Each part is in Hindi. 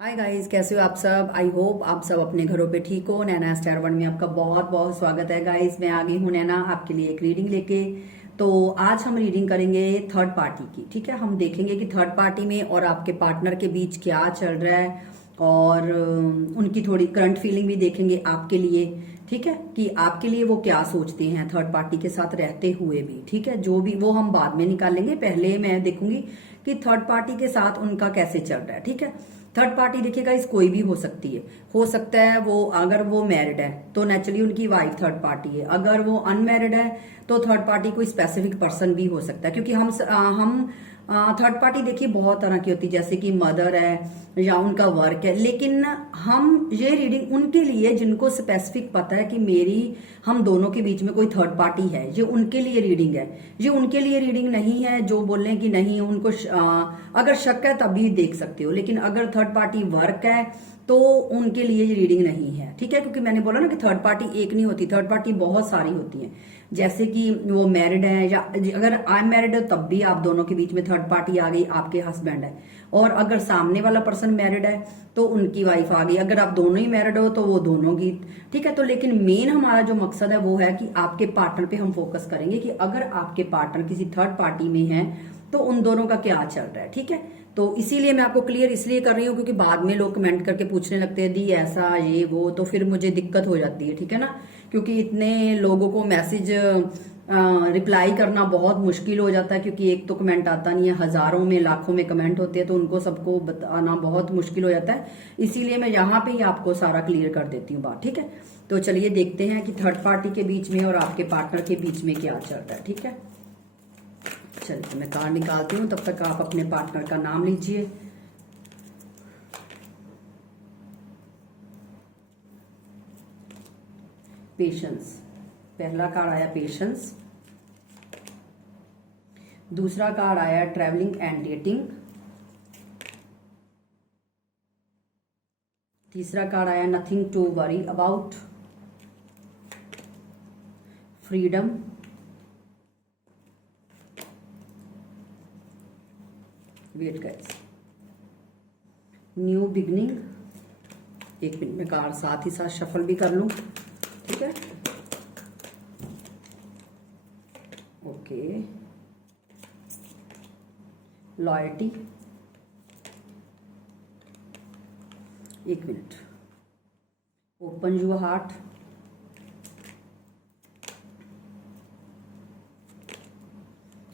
हाय गाइस, कैसे हो आप सब। आई होप आप सब अपने घरों पे ठीक हो। नैना स्टार वन में आपका बहुत बहुत स्वागत है गाइस। मैं आ गई हूँ नैना आपके लिए एक रीडिंग लेके। तो आज हम रीडिंग करेंगे थर्ड पार्टी की। ठीक है, हम देखेंगे कि थर्ड पार्टी में और आपके पार्टनर के बीच क्या चल रहा है और उनकी थोड़ी करंट फीलिंग भी देखेंगे आपके लिए। ठीक है, कि आपके लिए वो क्या सोचते हैं थर्ड पार्टी के साथ रहते हुए भी। ठीक है, जो भी वो हम बाद में निकालेंगे, पहले मैं देखूंगी कि थर्ड पार्टी के साथ उनका कैसे चल रहा है। ठीक है, थर्ड पार्टी देखिएगा इस कोई भी हो सकती है। हो सकता है वो, अगर वो मैरिड है तो नेचुरली उनकी वाइफ थर्ड पार्टी है। अगर वो अनमैरिड है तो थर्ड पार्टी कोई स्पेसिफिक पर्सन भी हो सकता है, क्योंकि हम थर्ड पार्टी देखिए बहुत तरह की होती है, जैसे कि मदर है या उनका वर्क है। लेकिन हम ये रीडिंग उनके लिए जिनको स्पेसिफिक पता है कि मेरी हम दोनों के बीच में कोई थर्ड पार्टी है, ये उनके लिए रीडिंग है। ये उनके लिए रीडिंग नहीं है जो बोले कि नहीं उनको अगर शक है तभी देख सकते हो, लेकिन अगर थर्ड पार्टी वर्क है तो उनके लिए ये रीडिंग नहीं है। ठीक है, क्योंकि मैंने बोला ना कि थर्ड पार्टी एक नहीं होती, थर्ड पार्टी बहुत सारी होती है। जैसे कि वो मैरिड है या अगर आई एम मैरिड है तब भी आप दोनों के बीच में थर्ड पार्टी आ गई, आपके हस्बैंड है। और अगर सामने वाला पर्सन मैरिड है तो उनकी वाइफ आ गई। अगर आप दोनों ही मैरिड हो तो वो दोनों की। ठीक है, तो लेकिन मेन हमारा जो मकसद है वो है कि आपके पार्टनर पे हम फोकस करेंगे कि अगर आपके पार्टनर किसी थर्ड पार्टी में है तो उन दोनों का क्या चल रहा है। ठीक है, तो इसीलिए मैं आपको क्लियर इसलिए कर रही हूँ क्योंकि बाद में लोग कमेंट करके पूछने लगते हैं दी ऐसा ये वो, तो फिर मुझे दिक्कत हो जाती है। ठीक है ना, क्योंकि इतने लोगों को मैसेज रिप्लाई करना बहुत मुश्किल हो जाता है, क्योंकि एक तो कमेंट आता नहीं है, हजारों में लाखों में कमेंट होते हैं, तो उनको सबको बताना बहुत मुश्किल हो जाता है। इसीलिए मैं यहाँ पे ही आपको सारा क्लियर कर देती हूँ बात। ठीक है, तो चलिए देखते हैं कि थर्ड पार्टी के बीच में और आपके पार्टनर के बीच में क्या चल रहा है। ठीक है, चलिए तो मैं कार्ड निकालती हूँ, तब तक आप अपने पार्टनर का नाम लीजिए। पेशेंस, पहला कार्ड आया पेशेंस। दूसरा कार्ड आया ट्रैवलिंग एंड डेटिंग। तीसरा कार्ड आया nothing to worry about, freedom. Wait guys, new beginning. एक मिनट में कार्ड साथ ही साथ शफल भी कर लूं। ठीक है, ओके, लॉयल्टी। एक minute, open your heart,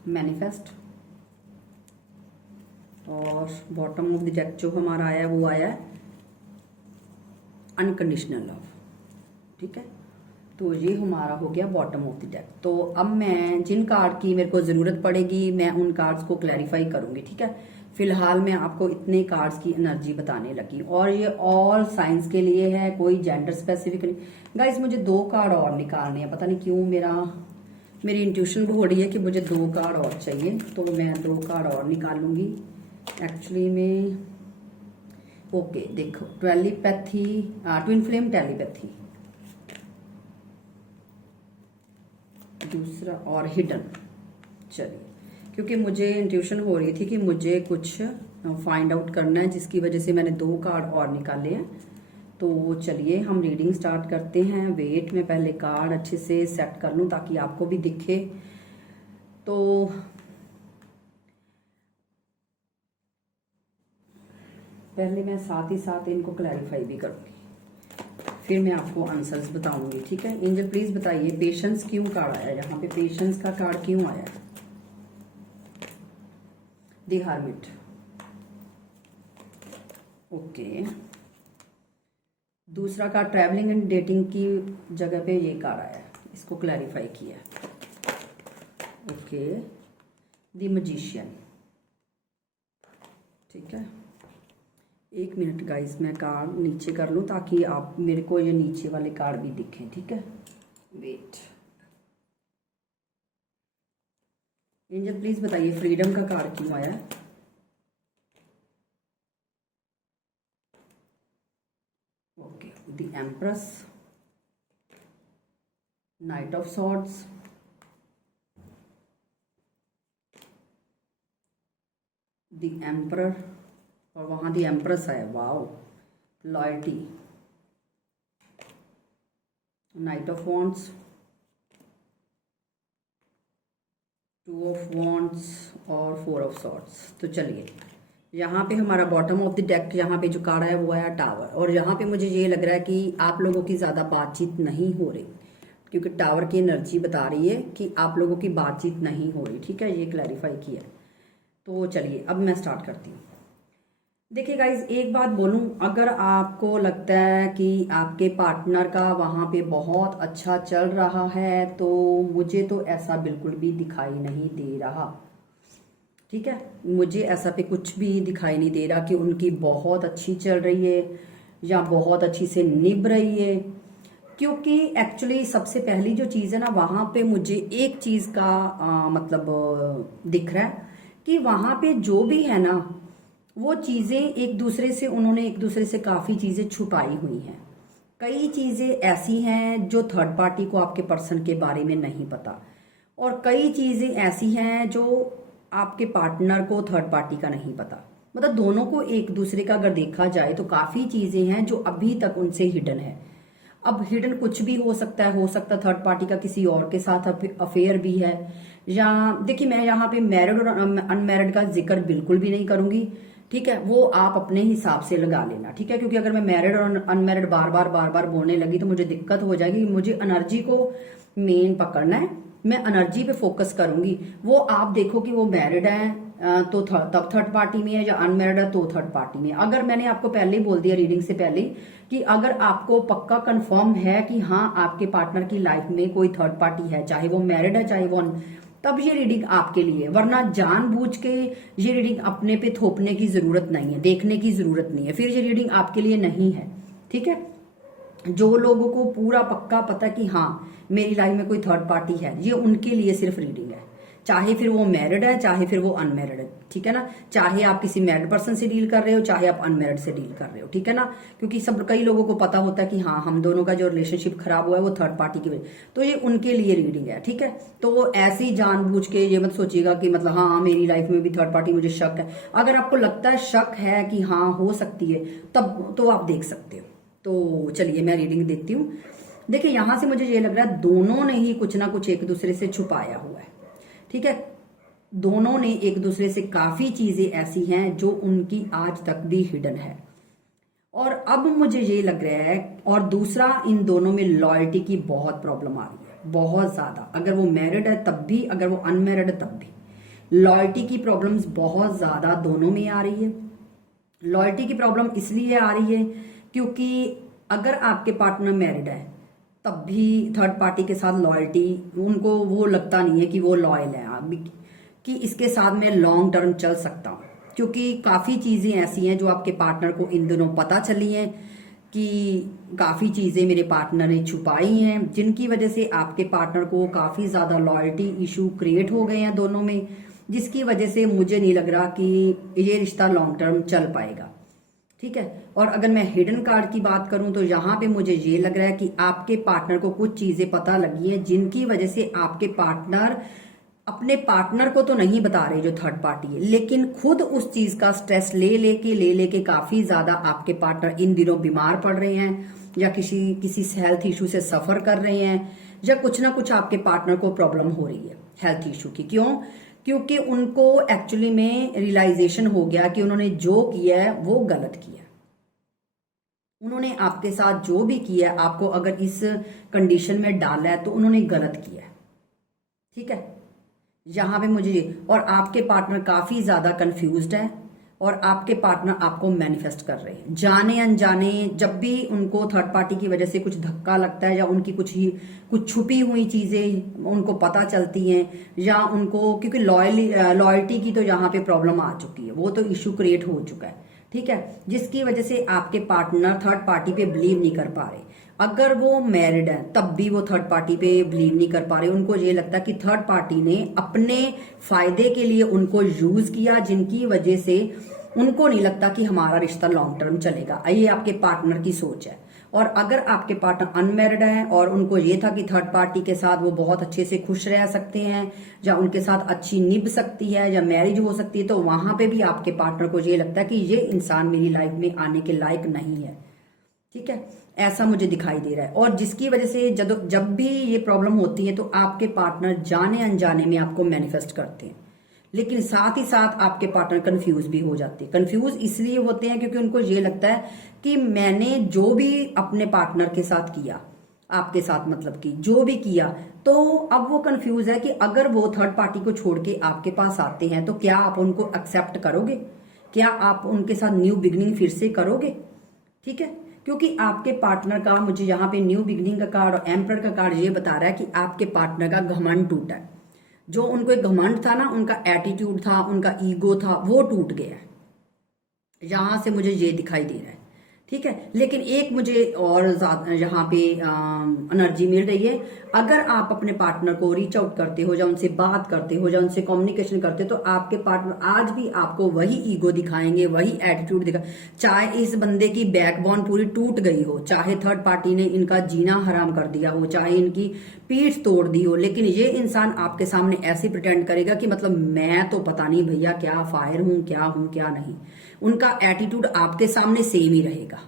manifest. और बॉटम ऑफ द डेक जो हमारा आया है वो आया है अनकंडीशनल लव। ठीक है, तो ये हमारा हो गया बॉटम ऑफ द डेक। तो अब मैं जिन कार्ड की मेरे को जरूरत पड़ेगी मैं उन कार्ड्स को क्लैरिफाई करूंगी। ठीक है, फिलहाल मैं आपको इतने कार्ड्स की एनर्जी बताने लगी और ये ऑल साइंस के लिए है, कोई जेंडर स्पेसिफिक नहीं। गाइस मुझे दो कार्ड और निकालने हैं, पता नहीं क्यों मेरी इंट्यूशन भी हो रही है कि मुझे दो कार्ड और चाहिए, तो मैं दो कार्ड और निकालूंगी एक्चुअली में। ओके देखो, टेलीपैथी, ट्विन फ्लेम टेलीपैथी, दूसरा और हिडन। चलिए, क्योंकि मुझे इंट्यूशन हो रही थी कि मुझे कुछ फाइंड आउट करना है, जिसकी वजह से मैंने दो कार्ड और निकाले हैं। तो चलिए हम रीडिंग स्टार्ट करते हैं। वेट, मैं पहले कार्ड अच्छे से सेट कर लूं ताकि आपको भी दिखे। तो पहले मैं साथ ही साथ इनको क्लैरिफाई भी करूंगी, फिर मैं आपको आंसर्स बताऊंगी। ठीक है, एंजल प्लीज बताइए पेशेंस क्यों कार्ड आया, यहाँ पे पेशेंस का कार्ड क्यों आया। The hermit, okay. दूसरा कार्ड ट्रैवलिंग एंड डेटिंग की जगह पे ये कार्ड आया है, इसको क्लैरिफाई किया। Okay, the magician. ठीक है, एक मिनट गाइस, मैं कार्ड नीचे कर लूं ताकि आप मेरे को ये नीचे वाले कार्ड भी दिखें। ठीक है, वेट, एंजल प्लीज बताइए फ्रीडम का कार्ड क्यों आया। Okay, the empress, night of swords, the emperor और वहां दी एम्प्रेस है, wow, loyalty, night of wands, 2 of wands और 4 ऑफ सॉर्ड्स। तो चलिए यहाँ पे हमारा बॉटम ऑफ द डेक यहाँ पे जो कार्ड है वो है टावर, और यहाँ पे मुझे ये लग रहा है कि आप लोगों की ज़्यादा बातचीत नहीं हो रही, क्योंकि टावर की एनर्जी बता रही है कि आप लोगों की बातचीत नहीं हो रही। ठीक है, ये क्लैरिफाई किया है। तो चलिए अब मैं स्टार्ट करती हूँ। देखिए गाइज, एक बात बोलूं, अगर आपको लगता है कि आपके पार्टनर का वहां पे बहुत अच्छा चल रहा है, तो मुझे तो ऐसा बिल्कुल भी दिखाई नहीं दे रहा। ठीक है, मुझे ऐसा पे कुछ भी दिखाई नहीं दे रहा कि उनकी बहुत अच्छी चल रही है या बहुत अच्छी से निभ रही है। क्योंकि एक्चुअली सबसे पहली जो चीज़ है ना, वहां पे मुझे एक चीज़ का मतलब दिख रहा है कि वहां पे जो भी है ना, वो चीज़ें एक दूसरे से, उन्होंने एक दूसरे से काफ़ी चीज़ें छुपाई हुई हैं। कई चीज़ें ऐसी हैं जो थर्ड पार्टी को आपके पर्सन के बारे में नहीं पता, और कई चीज़ें ऐसी हैं जो आपके पार्टनर को थर्ड पार्टी का नहीं पता। मतलब दोनों को एक दूसरे का अगर देखा जाए तो काफ़ी चीज़ें हैं जो अभी तक उनसे हिडन है। अब हिडन कुछ भी हो सकता है, थर्ड पार्टी का किसी और के साथ अफेयर भी है, या देखिए मैं यहाँ पे मैरिड और अनमैरिड का जिक्र बिल्कुल भी नहीं करूंगी। ठीक है, वो आप अपने हिसाब से लगा लेना। ठीक है, क्योंकि अगर मैं मैरिड और अनमैरिड बार बार बोलने लगी तो मुझे दिक्कत हो जाएगी। मुझे एनर्जी को मेन पकड़ना है, मैं एनर्जी पे फोकस करूंगी। वो आप देखो कि वो मैरिड है तो तब थर्ड पार्टी में है, या अनमैरिड है तो थर्ड पार्टी में। अगर मैंने आपको पहले ही बोल दिया रीडिंग से पहले कि अगर आपको पक्का कंफर्म है कि हाँ आपके पार्टनर की लाइफ में कोई थर्ड पार्टी है, चाहे वो मैरिड है चाहे वो, तब ये रीडिंग आपके लिए। वरना जानबूझ के ये रीडिंग अपने पे थोपने की जरूरत नहीं है, देखने की जरूरत नहीं है, फिर ये रीडिंग आपके लिए नहीं है। ठीक है, जो लोगों को पूरा पक्का पता कि हाँ मेरी लाइफ में कोई थर्ड पार्टी है, ये उनके लिए सिर्फ रीडिंग है। चाहे फिर वो मैरिड है चाहे फिर वो अनमैरिड है। ठीक है ना, चाहे आप किसी मैरिड पर्सन से डील कर रहे हो चाहे आप अनमैरिड से डील कर रहे हो। ठीक है ना, क्योंकि सब कई लोगों को पता होता है कि हाँ हम दोनों का जो रिलेशनशिप खराब हुआ है वो थर्ड पार्टी की वजह, तो ये उनके लिए रीडिंग है। ठीक है, तो वो ऐसे ही जानबूझ के ये मत सोचिएगा कि मतलब हाँ मेरी लाइफ में भी थर्ड पार्टी, मुझे शक है। अगर आपको लगता है, शक है कि हाँ हो सकती है, तब तो आप देख सकते हो। तो चलिए मैं रीडिंग देती हूँ। देखिए यहां से मुझे ये लग रहा है दोनों ने ही कुछ ना कुछ एक दूसरे से छुपाया हुआ है। ठीक है, दोनों ने एक दूसरे से काफी चीजें ऐसी हैं जो उनकी आज तक भी हिडन है, और अब मुझे ये लग रहा है। और दूसरा, इन दोनों में लॉयल्टी की बहुत प्रॉब्लम आ रही है, बहुत ज्यादा। अगर वो मैरिड है तब भी, अगर वो अनमैरिड है तब भी लॉयल्टी की प्रॉब्लम्स बहुत ज्यादा दोनों में आ रही है। लॉयल्टी की प्रॉब्लम इसलिए आ रही है क्योंकि अगर आपके पार्टनर मैरिड है तब भी थर्ड पार्टी के साथ लॉयल्टी, उनको वो लगता नहीं है कि वो लॉयल है कि इसके साथ मैं लॉन्ग टर्म चल सकता हूँ। क्योंकि काफी चीजें ऐसी हैं जो आपके पार्टनर को इन दिनों पता चली हैं कि काफी चीजें मेरे पार्टनर ने छुपाई हैं, जिनकी वजह से आपके पार्टनर को काफी ज्यादा लॉयल्टी इशू क्रिएट हो गए हैं दोनों में, जिसकी वजह से मुझे नहीं लग रहा कि ये रिश्ता लॉन्ग टर्म चल पाएगा। ठीक है, और अगर मैं हिडन कार्ड की बात करूं तो यहाँ पे मुझे ये लग रहा है कि आपके पार्टनर को कुछ चीजें पता लगी हैं, जिनकी वजह से आपके पार्टनर अपने पार्टनर को तो नहीं बता रहे जो थर्ड पार्टी है, लेकिन खुद उस चीज का स्ट्रेस ले लेके काफी ज्यादा आपके पार्टनर इन दिनों बीमार पड़ रहे हैं, या किसी हेल्थ इशू से सफर कर रहे हैं, या कुछ ना कुछ आपके पार्टनर को प्रॉब्लम हो रही है हेल्थ इशू की। क्यों? क्योंकि उनको एक्चुअली में रियलाइजेशन हो गया कि उन्होंने जो किया है वो गलत किया। उन्होंने आपके साथ जो भी किया है, आपको अगर इस कंडीशन में डाला है तो उन्होंने गलत किया है। ठीक है, यहां पे मुझे और आपके पार्टनर काफी ज्यादा कंफ्यूज्ड है, और आपके पार्टनर आपको मैनिफेस्ट कर रहे हैं जाने अनजाने। जब भी उनको थर्ड पार्टी की वजह से कुछ धक्का लगता है, या उनकी कुछ छुपी हुई चीजें उनको पता चलती हैं, या उनको क्योंकि लॉयल्टी की तो यहाँ पे प्रॉब्लम आ चुकी है, वो तो इश्यू क्रिएट हो चुका है। ठीक है, जिसकी वजह से आपके पार्टनर थर्ड पार्टी पे बिलीव नहीं कर पा रहे। अगर वो मैरिड है तब भी वो थर्ड पार्टी पे बिलीव नहीं कर पा रहे। उनको ये लगता है कि थर्ड पार्टी ने अपने फायदे के लिए उनको यूज किया, जिनकी वजह से उनको नहीं लगता कि हमारा रिश्ता लॉन्ग टर्म चलेगा। ये आपके पार्टनर की सोच है, और अगर आपके पार्टनर अनमैरिड है और उनको ये था कि थर्ड पार्टी के साथ वो बहुत अच्छे से खुश रह सकते हैं या उनके साथ अच्छी निभ सकती है या मैरिज हो सकती है, तो वहां पे भी आपके पार्टनर को ये लगता है कि ये इंसान मेरी लाइफ में आने के लायक नहीं है। ठीक है, ऐसा मुझे दिखाई दे रहा है। और जिसकी वजह से जब भी ये प्रॉब्लम होती है तो आपके पार्टनर जाने अनजाने में आपको मैनिफेस्ट करते हैं, लेकिन साथ ही साथ आपके पार्टनर कंफ्यूज भी हो जाते हैं। कंफ्यूज इसलिए होते हैं क्योंकि उनको ये लगता है कि मैंने जो भी अपने पार्टनर के साथ किया, आपके साथ मतलब कि जो भी किया, तो अब वो कंफ्यूज है कि अगर वो थर्ड पार्टी को छोड़ के आपके पास आते हैं तो क्या आप उनको एक्सेप्ट करोगे, क्या आप उनके साथ न्यू बिगनिंग फिर से करोगे। ठीक है, क्योंकि आपके पार्टनर का, मुझे यहाँ पे न्यू बिगनिंग का कार्ड और एम्परर का कार्ड ये बता रहा है कि आपके पार्टनर का घमंड टूटा है। जो उनको एक घमंड था ना, उनका एटीट्यूड था, उनका ईगो था, वो टूट गया है। यहां से मुझे ये दिखाई दे रहा है। ठीक है, लेकिन एक मुझे और यहाँ पे एनर्जी मिल रही है। अगर आप अपने पार्टनर को रीच आउट करते हो या उनसे बात करते हो या उनसे कम्युनिकेशन करते हो, तो आपके पार्टनर आज भी आपको वही ईगो दिखाएंगे, वही एटीट्यूड दिखा, चाहे इस बंदे की बैकबोन पूरी टूट गई हो, चाहे थर्ड पार्टी ने इनका जीना हराम कर दिया हो, चाहे इनकी पीठ तोड़ दी हो, लेकिन ये इंसान आपके सामने ऐसे प्रिटेंड करेगा कि मतलब मैं तो पता नहीं भैया क्या फायर हूं क्या नहीं। उनका एटीट्यूड आपके सामने सेम ही रहेगा,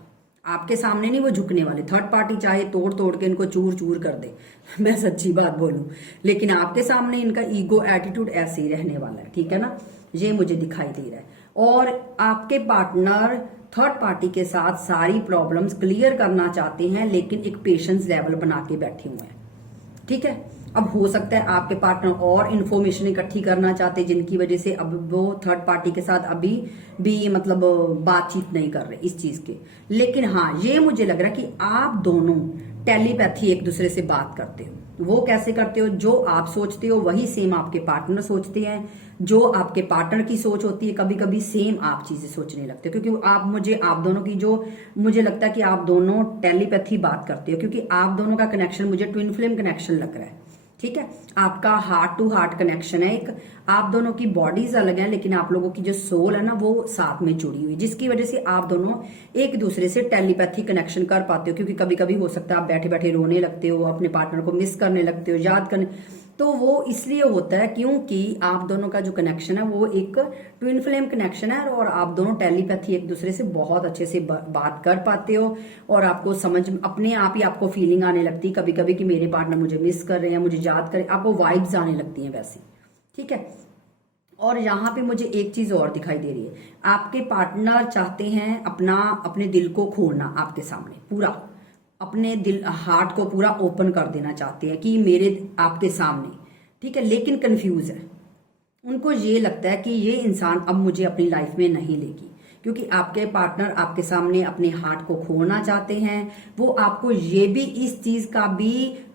आपके सामने नहीं वो झुकने वाले। थर्ड पार्टी चाहे तोड़ तोड़ के इनको चूर चूर कर दे, मैं सच्ची बात बोलूं, लेकिन आपके सामने इनका ईगो एटीट्यूड ऐसे ही रहने वाला है। ठीक है ना, ये मुझे दिखाई दे रहा है। और आपके पार्टनर थर्ड पार्टी के साथ सारी प्रॉब्लम्स क्लियर करना चाहते हैं, लेकिन एक पेशेंस लेवल बना के बैठे हुए हैं। ठीक है, अब हो सकता है आपके पार्टनर और इन्फॉर्मेशन इकट्ठी करना चाहते हैं, जिनकी वजह से अब वो थर्ड पार्टी के साथ अभी भी मतलब बातचीत नहीं कर रहे इस चीज के। लेकिन हाँ, ये मुझे लग रहा है कि आप दोनों टेलीपैथी एक दूसरे से बात करते हो। वो कैसे करते हो, जो आप सोचते हो वही सेम आपके पार्टनर सोचते हैं, जो आपके पार्टनर की सोच होती है कभी कभी सेम आप चीजें सोचने लगते हो। क्योंकि आप दोनों की जो मुझे लगता है कि आप दोनों टेलीपैथी बात करते हो, क्योंकि आप दोनों का कनेक्शन मुझे ट्विन फ्लेम कनेक्शन लग रहा है। ठीक है, आपका हार्ट टू हार्ट कनेक्शन है एक, आप दोनों की बॉडीज अलग है लेकिन आप लोगों की जो सोल है ना वो साथ में जुड़ी हुई, जिसकी वजह से आप दोनों एक दूसरे से टेलीपैथी कनेक्शन कर पाते हो। क्योंकि कभी कभी हो सकता है आप बैठे बैठे रोने लगते हो, अपने पार्टनर को मिस करने लगते हो, याद करने, तो वो इसलिए होता है क्योंकि आप दोनों का जो कनेक्शन है वो एक ट्विन फ्लेम कनेक्शन है और आप दोनों टेलीपैथी एक दूसरे से बहुत अच्छे से बात कर पाते हो। और आपको समझ अपने आप ही आपको फीलिंग आने लगती है कभी कभी कि मेरे पार्टनर मुझे मिस कर रहे हैं, मुझे याद करें, आपको वाइब्स आने लगती हैं वैसे। ठीक है, और यहाँ पे मुझे एक चीज और दिखाई दे रही है, आपके पार्टनर चाहते हैं अपने दिल को खोलना आपके सामने, पूरा अपने दिल हार्ट को पूरा ओपन कर देना चाहते हैं कि मेरे आपके सामने। ठीक है, लेकिन कंफ्यूज है, उनको ये लगता है कि ये इंसान अब मुझे अपनी लाइफ में नहीं लेगी, क्योंकि आपके पार्टनर आपके सामने अपने हार्ट को खोलना चाहते हैं। वो आपको ये भी इस चीज का भी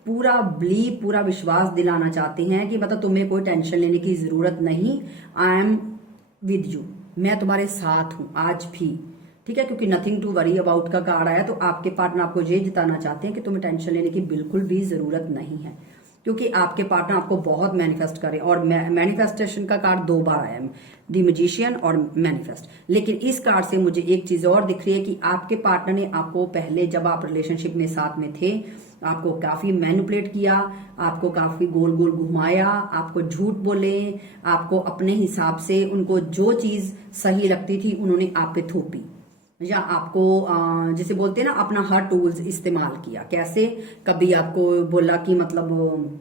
पूरा विश्वास दिलाना चाहते हैं कि मतलब तुम्हें कोई टेंशन लेने की जरूरत नहीं, आई एम विद यू, मैं तुम्हारे साथ हूं आज भी। ठीक है, क्योंकि नथिंग टू वरी अबाउट का कार्ड आया, तो आपके पार्टनर आपको ये जिताना चाहते हैं कि तुम्हें टेंशन लेने की बिल्कुल भी जरूरत नहीं है, क्योंकि आपके पार्टनर आपको बहुत मैनिफेस्ट करे। और मैनिफेस्टेशन का कार्ड 2 बार आया है, द मैजिशियन और मैनिफेस्ट। लेकिन इस कार्ड से मुझे एक चीज और दिख रही है कि आपके पार्टनर ने आपको पहले जब आप रिलेशनशिप में साथ में थे आपको काफी मैनिपुलेट किया, आपको काफी गोल गोल घुमाया, आपको झूठ बोले, आपको अपने हिसाब से उनको जो चीज सही लगती थी उन्होंने आप पे थोपी, या आपको जैसे बोलते हैं ना अपना हर टूल्स इस्तेमाल किया। कैसे, कभी आपको बोला कि मतलब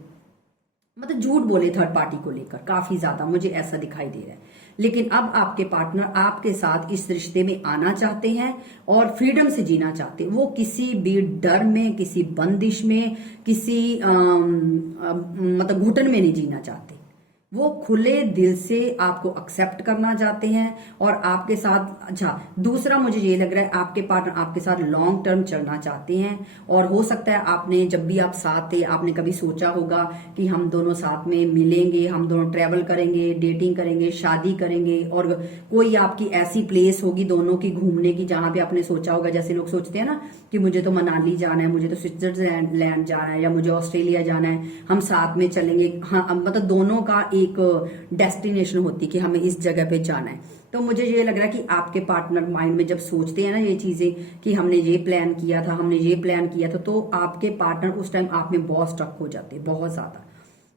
झूठ बोले थर्ड पार्टी को लेकर काफी ज्यादा, मुझे ऐसा दिखाई दे रहा है। लेकिन अब आपके पार्टनर आपके साथ इस रिश्ते में आना चाहते हैं और फ्रीडम से जीना चाहते हैं। वो किसी भी डर में, किसी बंदिश में, किसी घुटन में नहीं जीना चाहते। वो खुले दिल से आपको एक्सेप्ट करना चाहते हैं और आपके साथ, अच्छा दूसरा मुझे ये लग रहा है आपके पार्टनर आपके साथ लॉन्ग टर्म चलना चाहते हैं। और हो सकता है आपने जब भी आप साथ थे आपने कभी सोचा होगा कि हम दोनों साथ में मिलेंगे, हम दोनों ट्रेवल करेंगे, डेटिंग करेंगे, शादी करेंगे, और कोई आपकी ऐसी प्लेस होगी दोनों की घूमने की जहां पे आपने सोचा होगा, जैसे लोग सोचते हैं ना कि मुझे तो मनाली जाना है, मुझे तो स्विट्जरलैंड जाना है, या मुझे ऑस्ट्रेलिया जाना है, हम साथ में चलेंगे। हाँ, मतलब दोनों का एक डेस्टिनेशन होती कि हमें इस जगह पे जाना है। तो मुझे ये लग रहा है कि आपके पार्टनर माइंड में जब सोचते हैं ना ये चीजें कि हमने ये प्लान किया था, हमने ये प्लान किया था, तो आपके पार्टनर उस टाइम आप में बहुत स्टक हो जाते हैं, बहुत ज्यादा।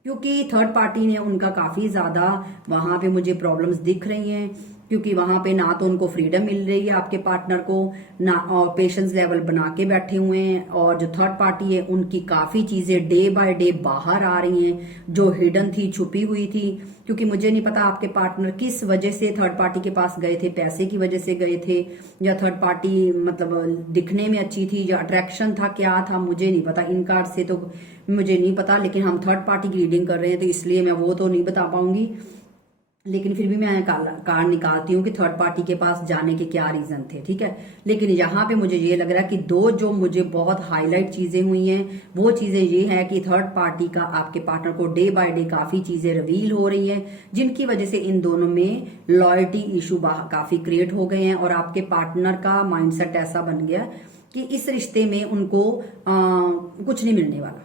क्योंकि थर्ड पार्टी ने उनका काफी ज्यादा वहां पे मुझे प्रॉब्लम्स दिख रही हैं, क्योंकि वहां पे ना तो उनको फ्रीडम मिल रही है आपके पार्टनर को, ना और पेशेंस लेवल बना के बैठे हुए हैं, और जो थर्ड पार्टी है उनकी काफी चीजें डे बाय डे बाहर आ रही हैं जो हिडन थी, छुपी हुई थी। क्योंकि मुझे नहीं पता आपके पार्टनर किस वजह से थर्ड पार्टी के पास गए थे, पैसे की वजह से गए थे, या थर्ड पार्टी मतलब दिखने में अच्छी थी, या अट्रैक्शन था, क्या था मुझे नहीं पता। इन कार्ड से तो मुझे नहीं पता, लेकिन हम थर्ड पार्टी की रीडिंग कर रहे हैं तो इसलिए मैं वो तो नहीं बता पाऊंगी, लेकिन फिर भी मैं कार्ड निकालती हूँ कि थर्ड पार्टी के पास जाने के क्या रीजन थे, ठीक है। लेकिन यहाँ पे मुझे ये लग रहा है कि दो जो मुझे बहुत हाईलाइट चीजें हुई हैं वो चीजें ये है कि थर्ड पार्टी का आपके पार्टनर को डे बाय डे काफी चीजें रिवील हो रही हैं, जिनकी वजह से इन दोनों में लॉयल्टी इशू काफी क्रिएट हो गए हैं, और आपके पार्टनर का माइंडसेट ऐसा बन गया कि इस रिश्ते में उनको कुछ नहीं मिलने वाला।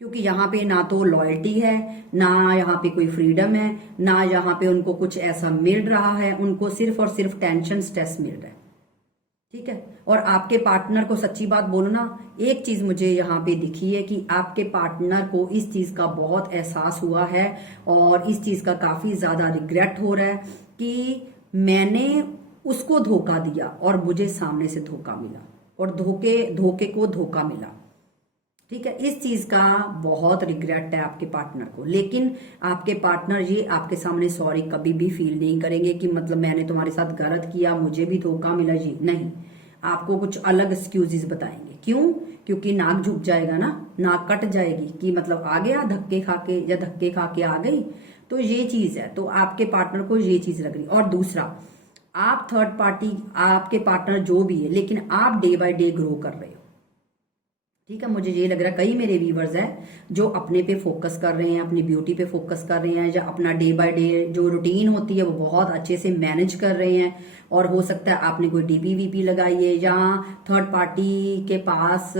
क्योंकि यहाँ पे ना तो लॉयल्टी है, ना यहाँ पे कोई फ्रीडम है, ना यहाँ पे उनको कुछ ऐसा मिल रहा है, उनको सिर्फ और सिर्फ टेंशन स्ट्रेस मिल रहा है, ठीक है। और आपके पार्टनर को सच्ची बात बोलो ना, एक चीज मुझे यहाँ पे दिखी है कि आपके पार्टनर को इस चीज का बहुत एहसास हुआ है, और इस चीज का काफी ज्यादा रिग्रेट हो रहा है कि मैंने उसको धोखा दिया और मुझे सामने से धोखा मिला, और धोखे को धोखा मिला, ठीक है। इस चीज का बहुत रिग्रेट है आपके पार्टनर को। लेकिन आपके पार्टनर ये आपके सामने सॉरी कभी भी फील नहीं करेंगे कि मतलब मैंने तुम्हारे साथ गलत किया, मुझे भी धोखा मिला जी, नहीं। आपको कुछ अलग एक्सक्यूजेस बताएंगे। क्यों? क्योंकि नाक झुक जाएगा ना, नाक कट जाएगी कि मतलब आ गया धक्के खा के, या धक्के खा के आ गई, तो ये चीज है। तो आपके पार्टनर को ये चीज लग रही। और दूसरा, आप थर्ड पार्टी, आपके पार्टनर जो भी है, लेकिन आप डे बाय डे ग्रो कर रहे हो, ठीक है। मुझे ये लग रहा है कई मेरे व्यूवर्स हैं जो अपने पे फोकस कर रहे हैं, अपनी ब्यूटी पे फोकस कर रहे हैं, या अपना डे बाय डे जो रूटीन होती है वो बहुत अच्छे से मैनेज कर रहे हैं। और हो सकता है आपने कोई डीपी वीपी लगाई है, या थर्ड पार्टी के पास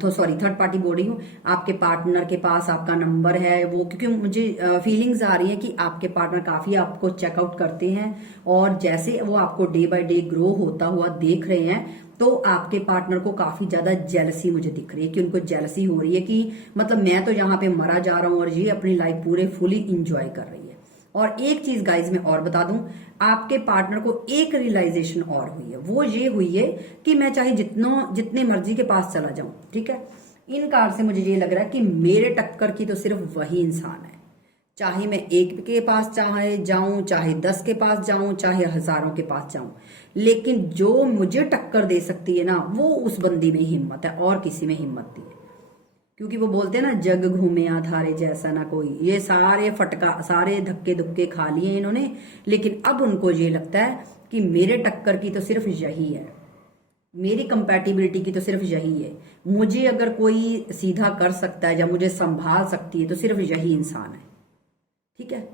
तो सॉरी थर्ड पार्टी बोल रही हूँ, आपके पार्टनर के पास आपका नंबर है वो, क्योंकि मुझे फीलिंग्स आ रही है कि आपके पार्टनर काफी आपको चेकआउट करते हैं, और जैसे वो आपको डे बाय डे ग्रो होता हुआ देख रहे हैं, तो आपके पार्टनर को काफी ज्यादा जेलसी मुझे दिख रही है, कि उनको जेलसी हो रही है कि मतलब मैं तो यहाँ पे मरा जा रहा हूँ और ये अपनी लाइफ पूरे फुली इंजॉय कर रही है। और एक चीज गाइज मैं और बता दूं, आपके पार्टनर को एक रियलाइजेशन और हुई है, वो ये हुई है कि मैं चाहे जितने मर्जी के पास चला जाऊं, ठीक है, इन कार्ड से मुझे ये लग रहा है कि मेरे टक्कर की तो सिर्फ वही इंसान है। चाहे मैं एक के पास चाहे जाऊं, चाहे 10 के पास जाऊं, चाहे हजारों के पास जाऊं, लेकिन जो मुझे टक्कर दे सकती है ना, वो उस बंदी में हिम्मत है, और किसी में हिम्मत नहीं है। क्योंकि वो बोलते हैं ना, जग घूमे धारे जैसा ना कोई। ये सारे धक्के धुक्के खा लिए इन्होंने, लेकिन अब उनको ये लगता है कि मेरे टक्कर की तो सिर्फ यही है, मेरी कंपैटिबिलिटी की तो सिर्फ यही है, मुझे अगर कोई सीधा कर सकता है या मुझे संभाल सकती है तो सिर्फ यही इंसान है, ठीक है।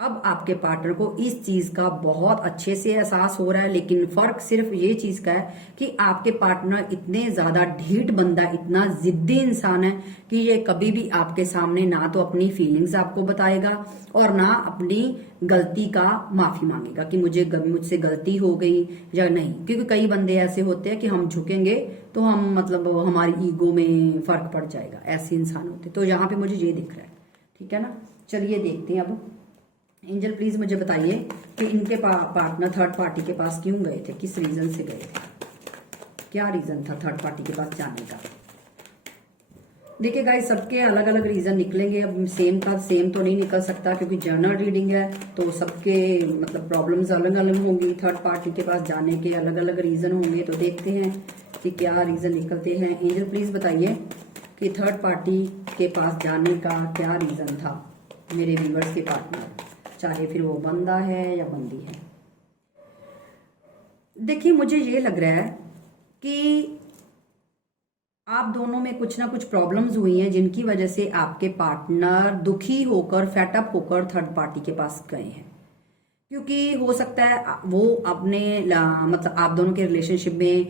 अब आपके पार्टनर को इस चीज का बहुत अच्छे से एहसास हो रहा है, लेकिन फर्क सिर्फ ये चीज का है कि आपके पार्टनर इतने ज्यादा ढीठ बंदा, इतना जिद्दी इंसान है कि ये कभी भी आपके सामने ना तो अपनी फीलिंग्स आपको बताएगा, और ना अपनी गलती का माफी मांगेगा कि मुझसे गलती हो गई या नहीं। क्योंकि कई बंदे ऐसे होते हैं कि हम झुकेंगे तो हम मतलब हमारी ईगो में फर्क पड़ जाएगा, ऐसे इंसान होते। तो यहाँ पे मुझे ये दिख रहा है, ठीक है ना। चलिए देखते हैं अब। एंजल प्लीज मुझे बताइए कि इनके पार्टनर थर्ड पार्टी के पास क्यों गए थे, किस रीजन से गए थे, क्या रीजन था थर्ड पार्टी के पास जाने का। देखिए गाइस, सबके अलग अलग रीजन निकलेंगे। अब सेम का सेम तो नहीं निकल सकता, क्योंकि जर्नल रीडिंग है, तो सबके मतलब प्रॉब्लम्स अलग अलग होंगी। थर्ड पार्टी के पास जाने के अलग अलग रीजन होंगे, तो देखते हैं कि क्या रीजन निकलते हैं। एंजल प्लीज बताइए कि थर्ड पार्टी के पास जाने का क्या रीजन था मेरे व्यूअर्स के पार्टनर, चाहे फिर वो बंदा है या बंदी है। देखिए, मुझे ये लग रहा है कि आप दोनों में कुछ ना कुछ प्रॉब्लम्स हुई हैं, जिनकी वजह से आपके पार्टनर दुखी होकर, फेटअप होकर थर्ड पार्टी के पास गए हैं। क्योंकि हो सकता है वो अपने मतलब आप दोनों के रिलेशनशिप में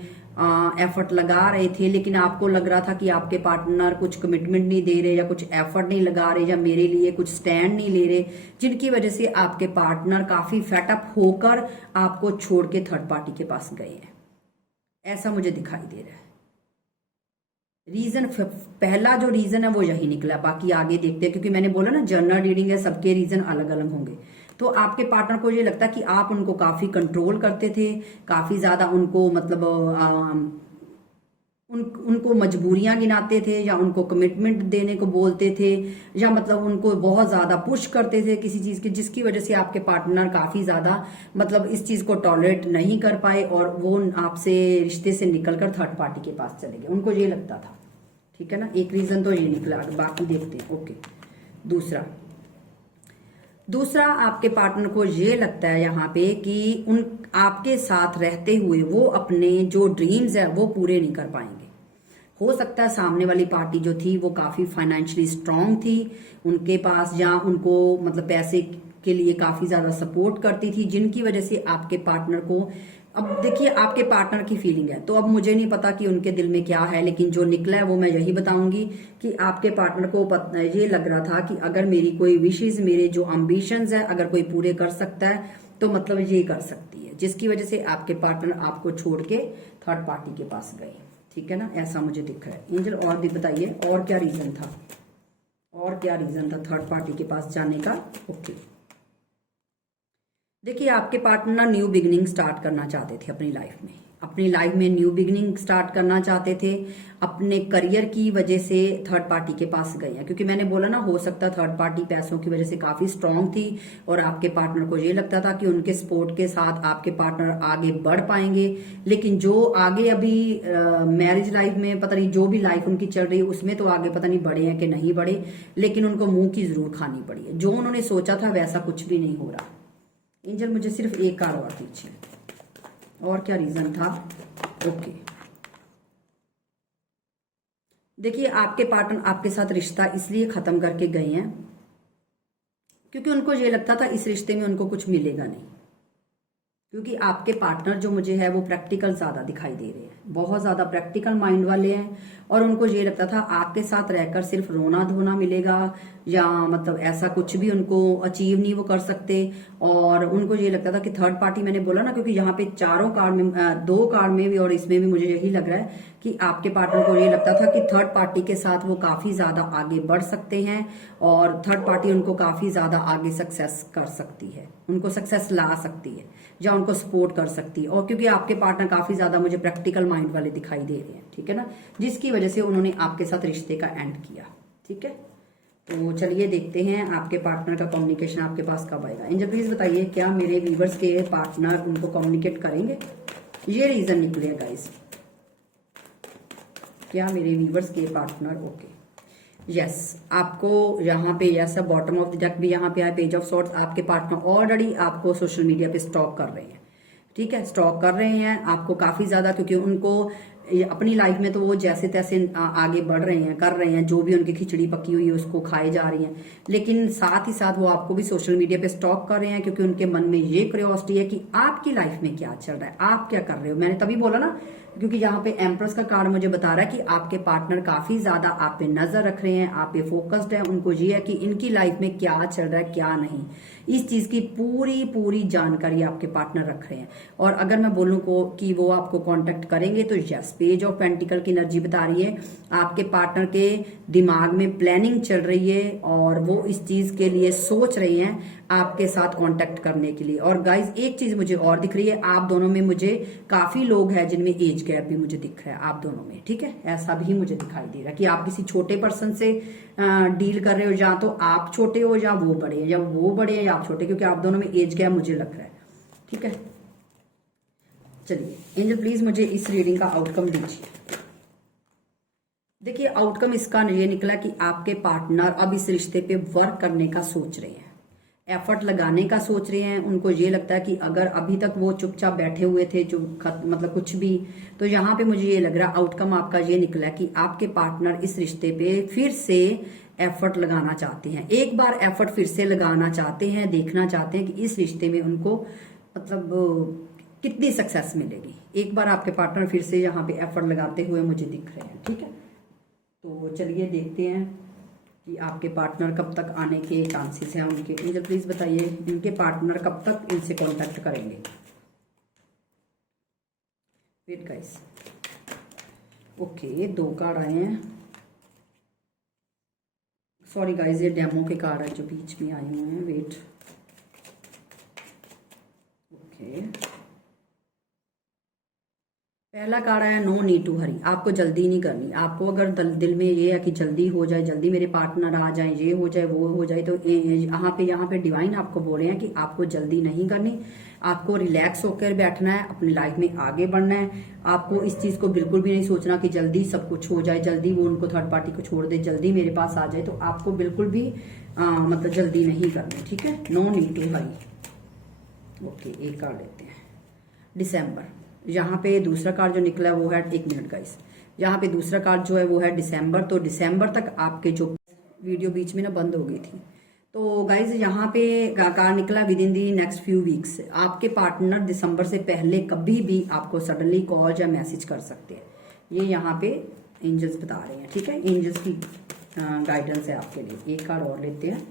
एफर्ट लगा रहे थे, लेकिन आपको लग रहा था कि आपके पार्टनर कुछ कमिटमेंट नहीं दे रहे या कुछ एफर्ट नहीं लगा रहे या मेरे लिए कुछ स्टैंड नहीं ले रहे, जिनकी वजह से आपके पार्टनर काफी फेटअप होकर आपको छोड़ के थर्ड पार्टी के पास गए हैं, ऐसा मुझे दिखाई दे रहा है। रीजन पहला जो रीजन है वो यही निकला, बाकी आगे देखते हैं, क्योंकि मैंने बोला ना जनरल रीडिंग है, सबके रीजन अलग अलग होंगे। तो आपके पार्टनर को ये लगता है कि आप उनको काफी कंट्रोल करते थे, काफी ज्यादा उनको मतलब उनको मजबूरियां गिनाते थे या उनको कमिटमेंट देने को बोलते थे या मतलब उनको बहुत ज्यादा पुश करते थे किसी चीज की, जिसकी वजह से आपके पार्टनर काफी ज्यादा मतलब इस चीज को टॉलरेट नहीं कर पाए और वो आपसे रिश्ते से निकलकर थर्ड पार्टी के पास चले गए, उनको ये लगता था। ठीक है ना, एक रीजन तो ये निकला, बाकी देखते हैं। ओके, दूसरा आपके पार्टनर को ये लगता है यहाँ पे कि उन आपके साथ रहते हुए वो अपने जो ड्रीम्स है वो पूरे नहीं कर पाएंगे। हो सकता है सामने वाली पार्टी जो थी वो काफी फाइनेंशियली स्ट्रांग थी, उनके पास या उनको मतलब पैसे के लिए काफी ज्यादा सपोर्ट करती थी, जिनकी वजह से आपके पार्टनर को, अब देखिए आपके पार्टनर की फीलिंग है तो अब मुझे नहीं पता कि उनके दिल में क्या है, लेकिन जो निकला है वो मैं यही बताऊंगी कि आपके पार्टनर को ये लग रहा था कि अगर मेरी कोई विशेष, मेरे जो एम्बिशंस है अगर कोई पूरे कर सकता है तो मतलब ये कर सकती है, जिसकी वजह से आपके पार्टनर आपको छोड़ के थर्ड पार्टी के पास गए। ठीक है ना, ऐसा मुझे दिख रहा है। एंजल और भी बताइए और क्या रीजन था, और क्या रीजन था थर्ड पार्टी के पास जाने का। ओके, देखिए आपके पार्टनर न्यू बिगिनिंग स्टार्ट करना चाहते थे अपनी लाइफ में न्यू बिगिनिंग स्टार्ट करना चाहते थे, अपने करियर की वजह से थर्ड पार्टी के पास गए हैं, क्योंकि मैंने बोला ना हो सकता थर्ड पार्टी पैसों की वजह से काफी स्ट्रांग थी और आपके पार्टनर को ये लगता था कि उनके सपोर्ट के साथ आपके पार्टनर आगे बढ़ पाएंगे, लेकिन जो आगे अभी मैरिज लाइफ में पता नहीं जो भी लाइफ उनकी चल रही है उसमें तो आगे पता नहीं बढ़े हैं कि नहीं बढ़े, लेकिन उनको मुंह की जरूर खानी पड़ी है। जो उन्होंने सोचा था वैसा कुछ भी नहीं हो रहा। एंजल मुझे सिर्फ एक कार्ड और दीजिए, और क्या रीजन था। ओके, देखिए आपके पार्टनर आपके साथ रिश्ता इसलिए खत्म करके गए हैं क्योंकि उनको ये लगता था इस रिश्ते में उनको कुछ मिलेगा नहीं, क्योंकि आपके पार्टनर जो मुझे है वो प्रैक्टिकल ज्यादा दिखाई दे रहे हैं, बहुत ज्यादा प्रैक्टिकल माइंड वाले हैं, और उनको ये लगता था आपके साथ रहकर सिर्फ रोना धोना मिलेगा या मतलब ऐसा कुछ भी उनको अचीव नहीं वो कर सकते। और उनको ये लगता था कि थर्ड पार्टी, मैंने बोला ना क्योंकि यहाँ पे चारों कार्ड में, दो कार्ड में भी और इसमें भी मुझे यही लग रहा है कि आपके पार्टनर को ये लगता था कि थर्ड पार्टी के साथ वो काफी ज्यादा आगे बढ़ सकते हैं और थर्ड पार्टी उनको काफी ज्यादा आगे सक्सेस कर सकती है, उनको सक्सेस ला सकती है या उनको सपोर्ट कर सकती है, और क्योंकि आपके पार्टनर काफी ज्यादा मुझे प्रैक्टिकल माइंड वाले दिखाई दे रहे हैं। ठीक है ना, जिसकी वजह से उन्होंने आपके साथ रिश्ते का एंड किया। ठीक है, तो चलिए देखते हैं आपके पार्टनर का कम्युनिकेशन आपके पास कब आएगा। एंजल प्लीज बताइए क्या मेरे व्यूवर्स के पार्टनर उनको कम्युनिकेट करेंगे। ये रीजन निकले गाइस, क्या मेरे व्यूवर्स के पार्टनर, ओके यस, आपको यहाँ पे yes, bottom of the deck भी यहाँ पे है, पेज ऑफ सॉर्ड्स, आपके पार्टनर ऑलरेडी आपको सोशल मीडिया पे स्टॉक कर रहे हैं। ठीक है, स्टॉक कर रहे हैं आपको काफी ज्यादा, क्योंकि उनको अपनी लाइफ में तो वो जैसे तैसे आगे बढ़ रहे हैं, कर रहे हैं, जो भी उनकी खिचड़ी पकी हुई है उसको खाए जा रही हैं, लेकिन साथ ही साथ वो आपको भी सोशल मीडिया पे स्टॉक कर रहे हैं, क्योंकि उनके मन में ये क्यूरियोसिटी है कि आपकी लाइफ में क्या चल रहा है, आप क्या कर रहे हो। मैंने तभी बोला ना, क्योंकि यहाँ पे एम्प्रेस का कार्ड मुझे बता रहा है कि आपके पार्टनर काफी ज्यादा आप पे नजर रख रहे हैं, आप पे फोकस्ड है, उनको ये है कि इनकी लाइफ में क्या चल रहा है क्या नहीं, इस चीज की पूरी पूरी जानकारी आपके पार्टनर रख रहे हैं। और अगर मैं बोलूं को कि वो आपको कांटेक्ट करेंगे तो यस, पेज ऑफ पेंटिकल की एनर्जी बता रही है आपके पार्टनर के दिमाग में प्लानिंग चल रही है और वो इस चीज के लिए सोच रहे हैं आपके साथ कांटेक्ट करने के लिए। और गाइज एक चीज मुझे और दिख रही है, आप दोनों में मुझे काफी लोग हैं जिनमें एज गैप भी मुझे दिख रहा है आप दोनों में। ठीक है, ऐसा भी मुझे दिखाई दे रहा है कि आप किसी छोटे पर्सन से डील कर रहे हो, या तो आप छोटे हो या वो बड़े हैं, या वो बड़े हैं या आप छोटे, क्योंकि आप दोनों में एज गैप मुझे लग रहा है। ठीक है, चलिए एंजल प्लीज मुझे इस रीडिंग का आउटकम दीजिए। देखिए आउटकम इसका ये निकला कि आपके पार्टनर अब इस रिश्ते पे वर्क करने का सोच रहे हैं, एफर्ट लगाने का सोच रहे हैं। उनको ये लगता है कि अगर अभी तक वो चुपचाप बैठे हुए थे जो मतलब कुछ भी, तो यहाँ पे मुझे ये लग रहा है आउटकम आपका ये निकला कि आपके पार्टनर इस रिश्ते पे फिर से एफर्ट लगाना चाहते हैं, एक बार एफर्ट फिर से लगाना चाहते हैं, देखना चाहते हैं कि इस रिश्ते में उनको मतलब कितनी सक्सेस मिलेगी। एक बार आपके पार्टनर फिर से यहाँ पे एफर्ट लगाते हुए मुझे दिख रहे हैं, ठीक है। तो चलिए देखते हैं कि आपके पार्टनर कब तक आने के चांसेस हैं उनके। मुझे प्लीज बताइए इनके पार्टनर कब तक इनसे कांटेक्ट करेंगे। वेट गाइस, ओके 2 कार्ड आए हैं। सॉरी गाइस, ये डेमो के कार्ड है जो बीच में आए हुए हैं। वेट, ओके पहला कार्ड आया नो नीड टू हरी। आपको जल्दी नहीं करनी। आपको अगर दिल में ये है कि जल्दी हो जाए, जल्दी मेरे पार्टनर आ जाए, ये हो जाए वो हो जाए, तो यहाँ पे डिवाइन आपको बोल रहे हैं कि आपको जल्दी नहीं करनी। आपको रिलैक्स होकर बैठना है, अपनी लाइफ में आगे बढ़ना है। आपको इस चीज को बिल्कुल भी नहीं सोचना कि जल्दी सब कुछ हो जाए, जल्दी वो उनको थर्ड पार्टी को छोड़ दे, जल्दी मेरे पास आ जाए। तो आपको बिल्कुल भी मतलब जल्दी नहीं करनी, ठीक है। No need to hurry. Okay एक कार्ड लेते हैं दिसंबर। यहाँ पे दूसरा कार्ड जो निकला वो है, 1 मिनट गाइस, यहाँ पे दूसरा कार्ड जो है वो है दिसंबर। तो दिसंबर तक आपके जो वीडियो बीच में ना बंद हो गई थी, तो गाइज यहाँ पे कार्ड निकला with in the next few weeks. आपके पार्टनर दिसंबर से पहले कभी भी आपको सडनली कॉल या मैसेज कर सकते हैं। ये यहाँ पे एंजल्स बता रहे हैं, ठीक है। एंजल्स की गाइडेंस है आपके लिए। एक कार्ड और लेते हैं,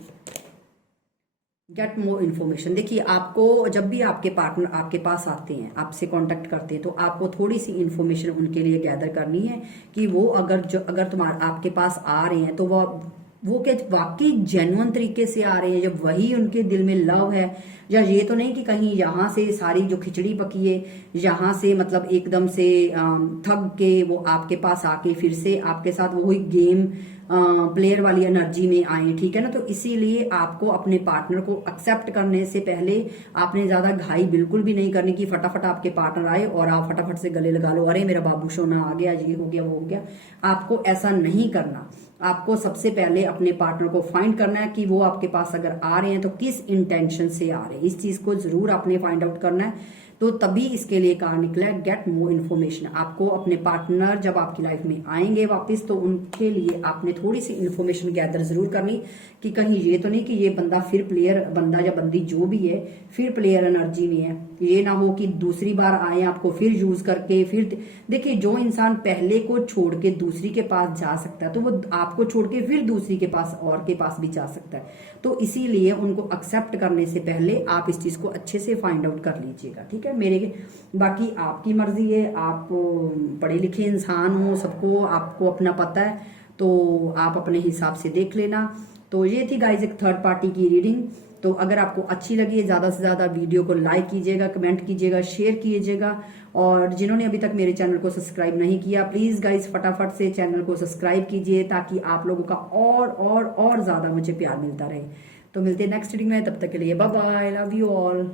गेट मोर इन्फॉर्मेशन। देखिए आपको जब भी आपके पार्टनर आपके पास आते हैं, आपसे कांटेक्ट करते हैं, तो आपको थोड़ी सी इन्फॉर्मेशन उनके लिए गैदर करनी है कि वो अगर तुम्हारे आपके पास आ रहे हैं तो वो क्या वाकई जेन्युइन तरीके से आ रहे हैं, जब वही उनके दिल में लव है, या ये तो नहीं कि कहीं यहाँ से सारी जो खिचड़ी पकी है यहाँ से मतलब एकदम से थक के वो आपके पास आके फिर से आपके साथ वही गेम प्लेयर वाली एनर्जी में आए, ठीक है ना। तो इसीलिए आपको अपने पार्टनर को एक्सेप्ट करने से पहले आपने ज्यादा घाई बिल्कुल भी नहीं करनी कि फटाफट आपके पार्टनर आए और आप फटाफट से गले लगा लो, अरे मेरा बाबू सोना आ गया, ये हो गया वो हो गया। आपको ऐसा नहीं करना। आपको सबसे पहले अपने पार्टनर को फाइंड करना है कि वो आपके पास अगर आ रहे हैं तो किस इंटेंशन से आ रहे हैं। इस चीज को जरूर आपने फाइंड आउट करना है। तो तभी इसके लिए कहा निकला है गेट मोर इन्फॉर्मेशन। आपको अपने पार्टनर जब आपकी लाइफ में आएंगे वापस, तो उनके लिए आपने थोड़ी सी इन्फॉर्मेशन गैदर जरूर करनी कि कहीं ये तो नहीं कि ये बंदा फिर प्लेयर, बंदा या बंदी जो भी है फिर प्लेयर एनर्जी में है। ये ना हो कि दूसरी बार आए आपको फिर यूज करके फिर। देखिए जो इंसान पहले को छोड़ के दूसरी के पास जा सकता है, तो वो आपको छोड़ के फिर दूसरी के पास और के पास भी जा सकता है। तो इसीलिए उनको एक्सेप्ट करने से पहले आप इस चीज को अच्छे से फाइंड आउट कर लीजिएगा, ठीक है। मेरे बाकी आपकी मर्जी है, आप पढ़े लिखे इंसान हो, सबको आपको अपना पता है, तो आप अपने हिसाब से देख लेना। तो ये थी गाइज एक थर्ड पार्टी की रीडिंग। तो अगर आपको अच्छी लगी है, ज्यादा से ज्यादा वीडियो को लाइक कीजिएगा, कमेंट कीजिएगा, शेयर कीजिएगा। और जिन्होंने अभी तक मेरे चैनल को सब्सक्राइब नहीं किया, प्लीज गाइज फटाफट से चैनल को सब्सक्राइब कीजिए ताकि आप लोगों का और ज्यादा मुझे प्यार मिलता रहे। तो मिलते हैं नेक्स्ट रीडिंग में, तब तक के लिए bye bye, love you all.